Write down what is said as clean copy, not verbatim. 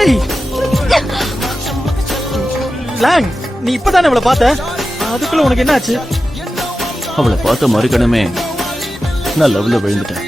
ஏய் லாங், நீ இப்பதானே அவளை பார்த்த? அதுக்குள்ள உனக்கு என்ன ஆச்சு? அவளை பார்த்த மறுக்கணமே நான் லவ்ல விழுந்துட்டேன்.